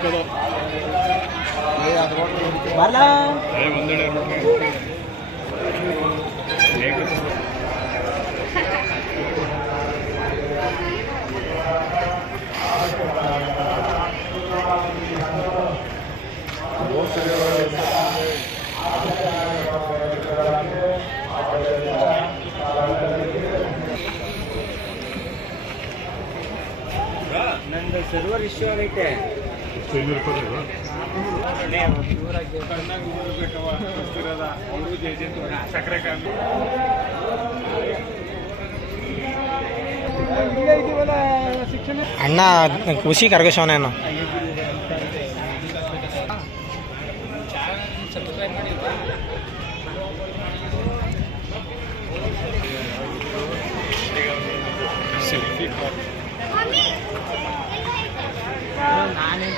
ಹೋಗೋದು ಬರಲ್ಲ ನಂದು ಸರ್ವರ್ ಇಶ್ಯೂ ಆಗೈತೆ ಅಣ್ಣ ಖುಷಿ ಕರ್ಗಶವನೇನು ನಾನೇ